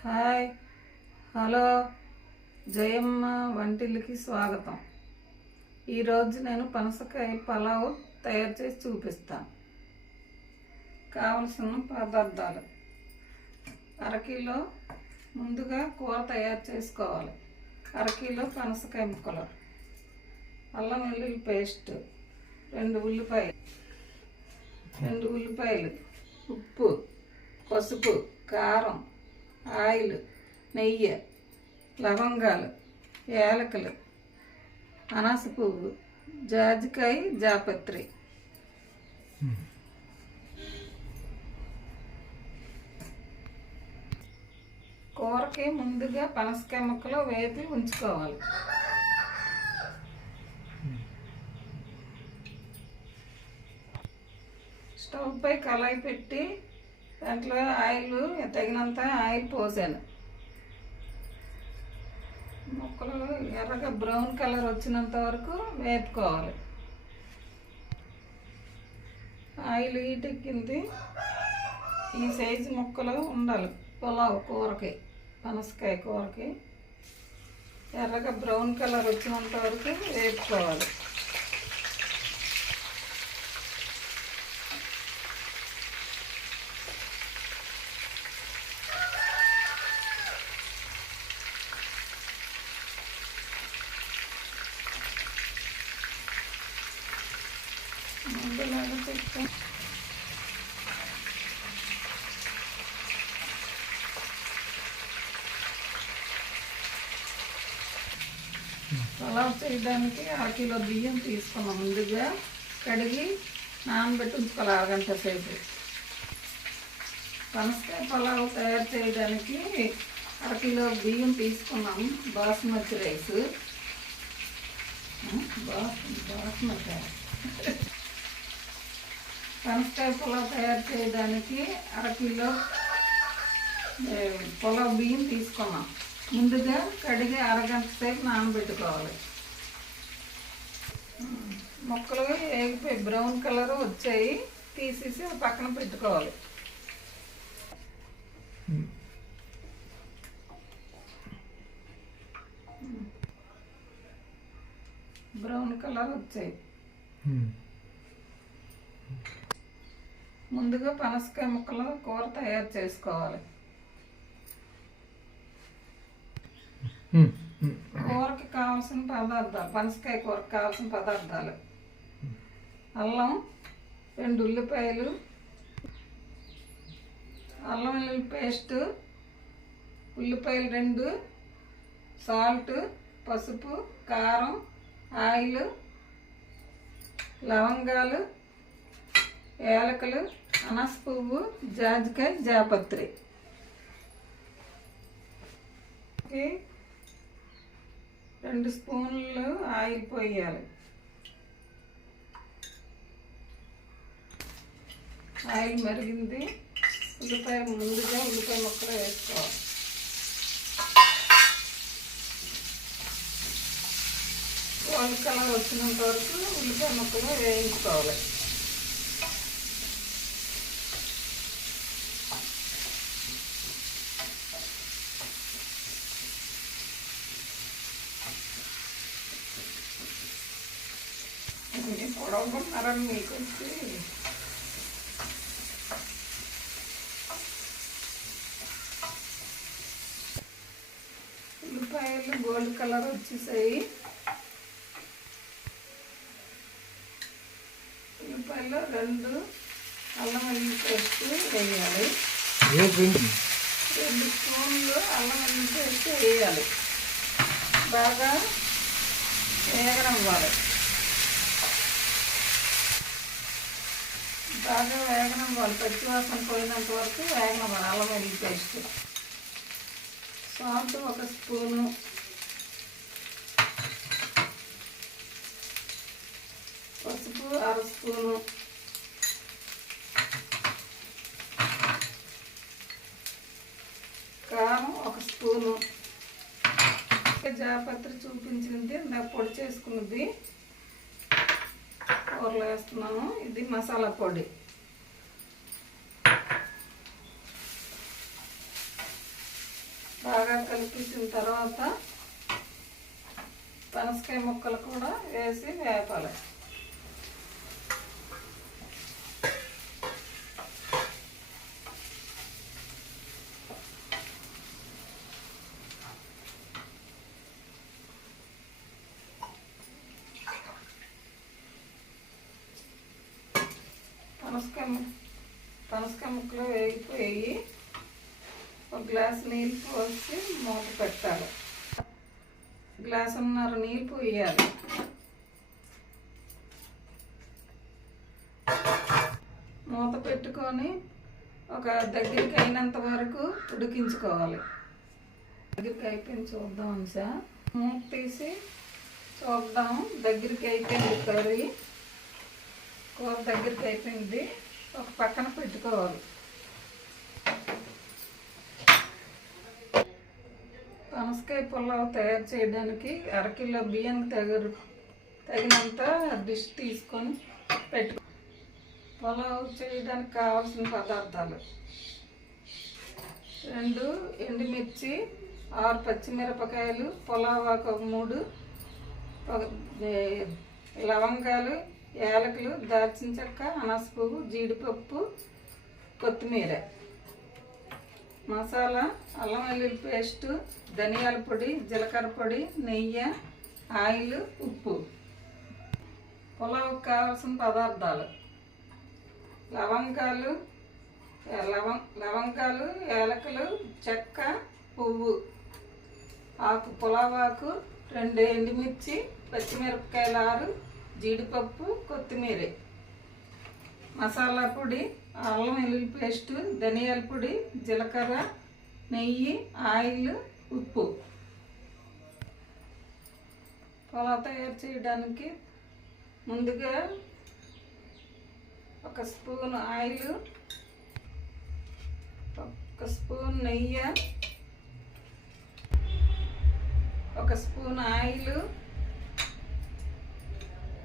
Hi, hello, Jayamma వంటిల్లుకి స్వాగతం. ఈరోజు నేను పనసకాయ పలావ్ తయారు చేసి చూపిస్తాను. కావలసిన పదార్థాలు: అరకిలో ముందుగా కూర తయారు చేసుకోవాలి. అరకిలో పనసకాయ ముక్కలు, అల్లం వెల్లుల్లి పేస్ట్, 2 ఉల్లిపాయలు, ఉప్పు, పసుపు, కారం, ఆయిల్, నెయ్యి, లవంగాలు, యాలకులు, అనాస పువ్వు, జాజికాయ, జాపత్రి. కూరకి ముందుగా పనసకాయ ముక్కలు వేపి ఉంచుకోవాలి. స్టవ్ పై కళాయి పెట్టి దాంట్లో తగినంత ఆయిల్ పోసాను. ముక్కలు ఎర్రగా బ్రౌన్ కలర్ వచ్చినంత వరకు వేపుకోవాలి. ఆయిల్ హీటెక్కింది. ఈ సైజు ముక్కలు ఉండాలి పులావ్ కూరకి, పనసకాయ కూరకి. ఎర్రగా బ్రౌన్ కలర్ వచ్చినంత వరకు వేపుకోవాలి. ముందులాగా పెట్టాం. పలావ్ చేయడానికి 1 కిలో బియ్యం తీసుకున్నాం. ముందుగా కడిగి నానబెట్టి ఉంచుకోవాలి అరగంట సేపు. పనసకాయ పలావ్ తయారు చేయడానికి 1 కిలో బియ్యం తీసుకున్నాం. బాస్మతి రైస్, బాస్మతి. పనసకాయ పులావ్ తయారు చేయడానికి 1 కిలో పులావ్ బియ్యం తీసుకున్నాం. ముందుగా కడిగి అరగంట సేపు నానబెట్టుకోవాలి. ముక్కలు వేగిపోయి బ్రౌన్ కలర్ వచ్చాయి, తీసేసి పక్కన పెట్టుకోవాలి. బ్రౌన్ కలర్ వచ్చాయి. ముందుగా పనసకాయ ముక్కలు కూర తయారు చేసుకోవాలి. కూరకి కావాల్సిన పదార్థాలు: పనసకాయ కూరకి కావాల్సిన పదార్థాలు: అల్లం, 2 ఉల్లిపాయలు, అల్లం వెల్లుల్లి పేస్ట్, ఉల్లిపాయలు 2, సాల్ట్, పసుపు, కారం, ఆయిల్, లవంగాలు, యాలకులు, అనాస పువ్వు, జాజికాయ, జాపత్రి. 2 స్పూన్లు ఆయిల్ పోయాలి. ఆయిల్ మరిగింది. ముందుగా ఉల్లిపాయ ముక్కలు వేసుకోవాలి. గోల్డ్ కలర్ వచ్చినంత వరకు ఉల్లిపాయ ముక్కలు వేయించుకోవాలి. పొడవుకున్నారని మీకు వచ్చి ఉల్లిపాయలు గోల్డ్ కలర్ వచ్చేసాయి. ఉల్లిపాయలు 2 అల్లం వెల్లుల్లి పేస్ట్ వేయాలి. 2 స్పూన్లు అల్లం వెల్లుల్లి పేస్ట్ వేయాలి. బాగా వేగనివ్వాలి. బాగా వేగనివ్వాలి. పచ్చివాసన పోయినంత వరకు వేగనివ్వాలి అల్లం వెల్లుల్లి పేస్ట్. సాల్ట్ 1 స్పూను, పసుపు 1/2 స్పూను, కారం 1 స్పూను, జాపత్రి చూపించింది నాకు పొడి చేసుకున్నది కూరలో వేస్తున్నాను. ఇది మసాలా పొడి. బాగా కలిపేసిన తర్వాత పనసకాయ ముక్కలు కూడా వేసి వేపాలి. పనసకాయ ముక్కలు వేగిపోయి ఒక గ్లాస్ నీళ్ళు పోసి మూత పెట్టాలి. గ్లాసున్నర నీళ్ళు పోయాలి. మూత పెట్టుకొని ఒక దగ్గరికి అయినంత వరకు ఉడికించుకోవాలి. దగ్గరికి అయిపోయింది చూద్దాం సార్. మూత తీసి చూద్దాం. దగ్గరికి అయిపోయింది కర్రీ. కూర దగ్గరికి అయిపోయింది. ఒక పక్కన పెట్టుకోవాలి. పనసకాయ పులావ్ తయారు చేయడానికి అరకిలో బియ్యానికి తగినంత డిష్ తీసుకొని పెట్టుకో. పులావ్ చేయడానికి కావాల్సిన పదార్థాలు: 2 ఎండుమిర్చి, 6 పచ్చిమిరపకాయలు, పులావ్ ఆకు 3, లవంగాలు, యాలకులు, దాల్చిన చెక్క, అనాస పువ్వు, జీడిపప్పు, కొత్తిమీర. మసాలా: అల్లం వెల్లుల్లి పేస్టు, ధనియాల పొడి, జీలకర్ర పొడి, నెయ్యి, ఆయిల్, ఉప్పు. పులావుకి కావాల్సిన పదార్థాలు: లవంగాలు, యాలకులు, చెక్క, పువ్వు ఆకు, పులావ్ ఆకు, 2 ఎండుమిర్చి, పచ్చిమిరపకాయలు 6, జీడిపప్పు, కొత్తిమీర. మసాలా పొడి: అల్లం వెల్లుల్లి పేస్టు, ధనియాల పొడి, జీలకర్ర, నెయ్యి, ఆయిల్, ఉప్పు. పులావ్ తయారు చేయడానికి ముందుగా 1 స్పూన్ ఆయిల్, 1 స్పూన్ నెయ్యి, 1 spoon oil,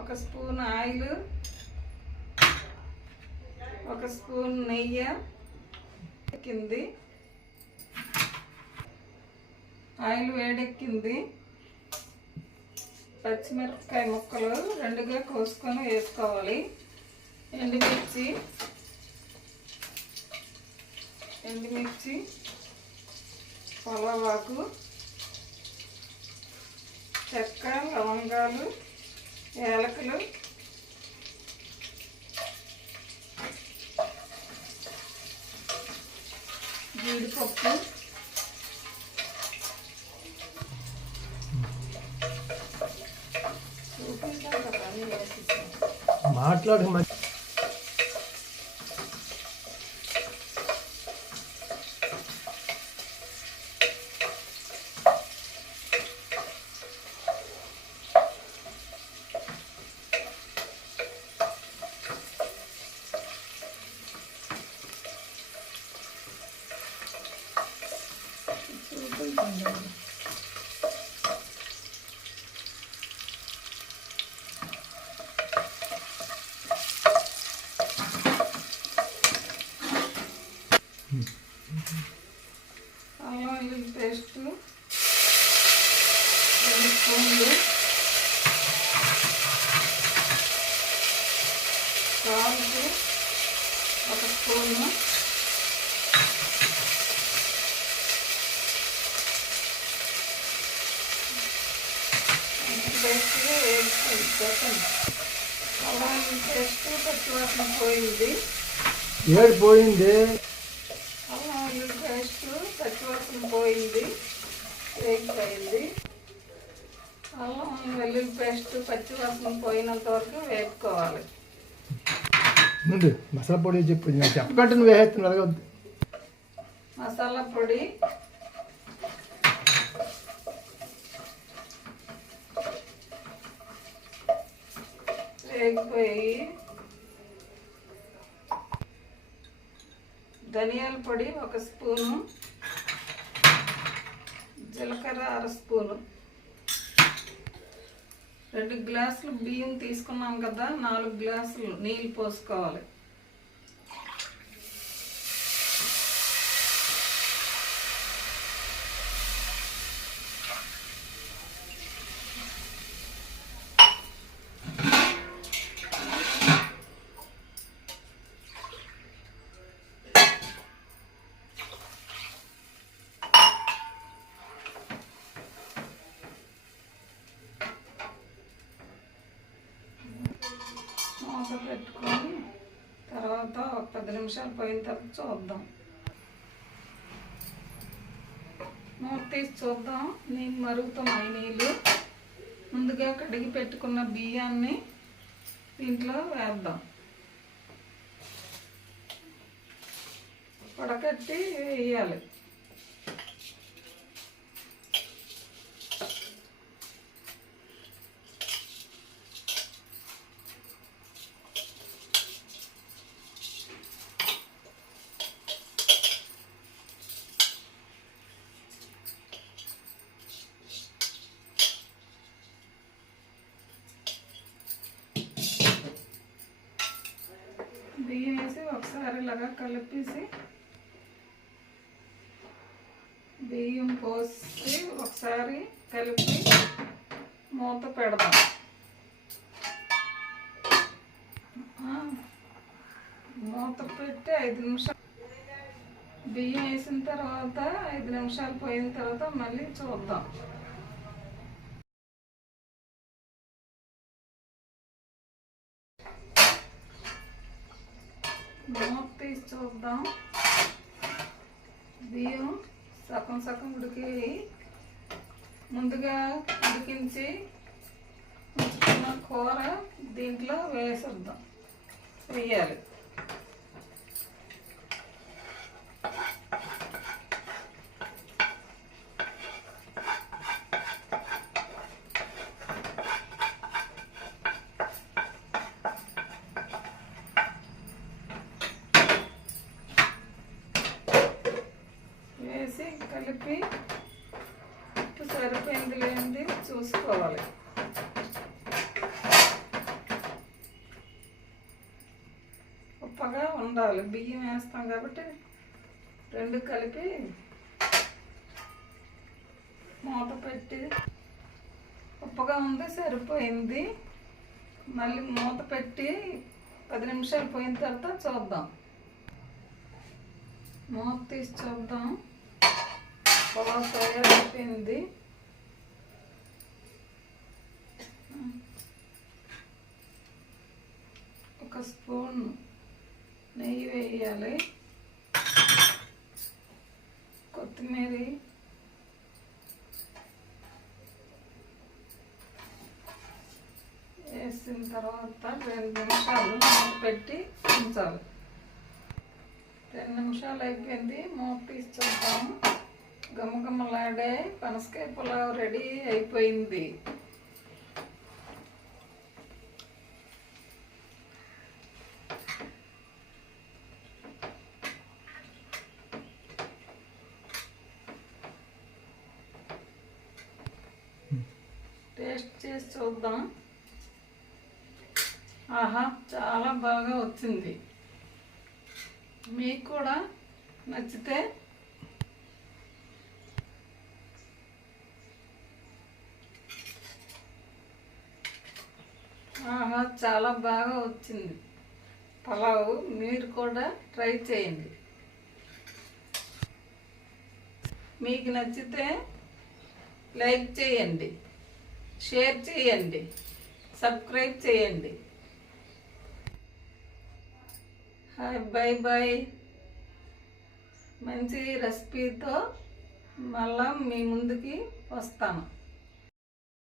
1 spoon oil, 1 spoon నెయ్యి ఎక్కింది. ఆయిల్ వేడెక్కింది. పచ్చిమిరపకాయ ముక్కలు 2గా కోసుకొని వేసుకోవాలి. ఎండుమిర్చి, పులావ్ ఆకు, చెక్క, లవంగాలు, యాలకులు, జీడిపప్పు, మాట్లాడు. అల్లం వెల్లుల్లి పేస్టు 2 స్పూన్లు, సాల్ట్ 1 స్పూను, పేస్ట్గా వేసుకోండి. అల్లం వెల్లుల్లి పేస్ట్ పచ్చివాసన పోయింది. పోయింది. అల్లం వెల్లుల్లి పేస్ట్ పచ్చివాసన పోయింది, వేగిపోయింది. అల్లం వెల్లుల్లి పేస్ట్ పచ్చివాసన పోయినంత వరకు వేపుకోవాలి. మసాలా పొడి చెప్పు, చెప్పకంటే నువ్వు వేస్తున్నావు. మసాలా పొడి వేగిపోయి ధనియాల పొడి 1 స్పూను, జీలకర్ర 1/2 స్పూను. 2 గ్లాసులు బియ్యం తీసుకున్నాం కదా, 4 గ్లాసులు నీళ్ళు పోసుకోవాలి. పెట్టుకొని తర్వాత ఒక 10 నిమిషాలు పోయిన తర్వాత చూద్దాం. మూత తీసి చూద్దాం. నీళ్ళు మరుగుతున్నాయి. నీళ్ళు ముందుగా కడిగి పెట్టుకున్న బియ్యాన్ని దీంట్లో వేద్దాం. వడకట్టి వేయాలి. బియ్యం వేసి ఒకసారి ఇలాగా కలిపేసి బియ్యం పోసి ఒకసారి కలిపి మూత పెడదాం. మూత పెట్టి 5 నిమిషాలు బియ్యం వేసిన తర్వాత 5 నిమిషాలు పోయిన తర్వాత మళ్ళీ చూద్దాం. మూత తీసి చూద్దాం. బియ్యం సగం సగం ఉడికి ముందుగా ఉడికించి ఉంచుకున్న కూర దీంట్లో వేయాలి. వేసి కలిపి ఉప్పు సరిపోయింది లేనిది చూసుకోవాలి. ఉప్పగా ఉండాలి. బియ్యం వేస్తాం కాబట్టి 2 కలిపి మూత పెట్టి ఉప్పగా ఉంది సరిపోయింది. మళ్ళీ మూత పెట్టి 10 నిమిషాలు పోయిన తర్వాత చూద్దాం. మూత తీసి చూద్దాం. పులావ్ తయారైపోయింది. ఒక స్పూన్ నెయ్యి వేయాలి. కొత్తిమీర వేసిన తర్వాత 2 నిమిషాలు మూత పెట్టి ఉంచాలి. 2 నిమిషాలు అయిపోయింది. మూత తీసి చూద్దాం. గమగమలాడే పనసకాయ పులావ్ రెడీ అయిపోయింది. టేస్ట్ చేసి చూద్దాం. ఆహా, చాలా బాగా వచ్చింది. మీకు కూడా నచ్చితే చాలా బాగా వచ్చింది పులావ్. మీరు కూడా ట్రై చేయండి. మీకు నచ్చితే లైక్ చేయండి, షేర్ చేయండి, సబ్స్క్రైబ్ చేయండి. Hi, bye bye. మంచి రెసిపీతో మళ్ళా మీ ముందుకి వస్తాను.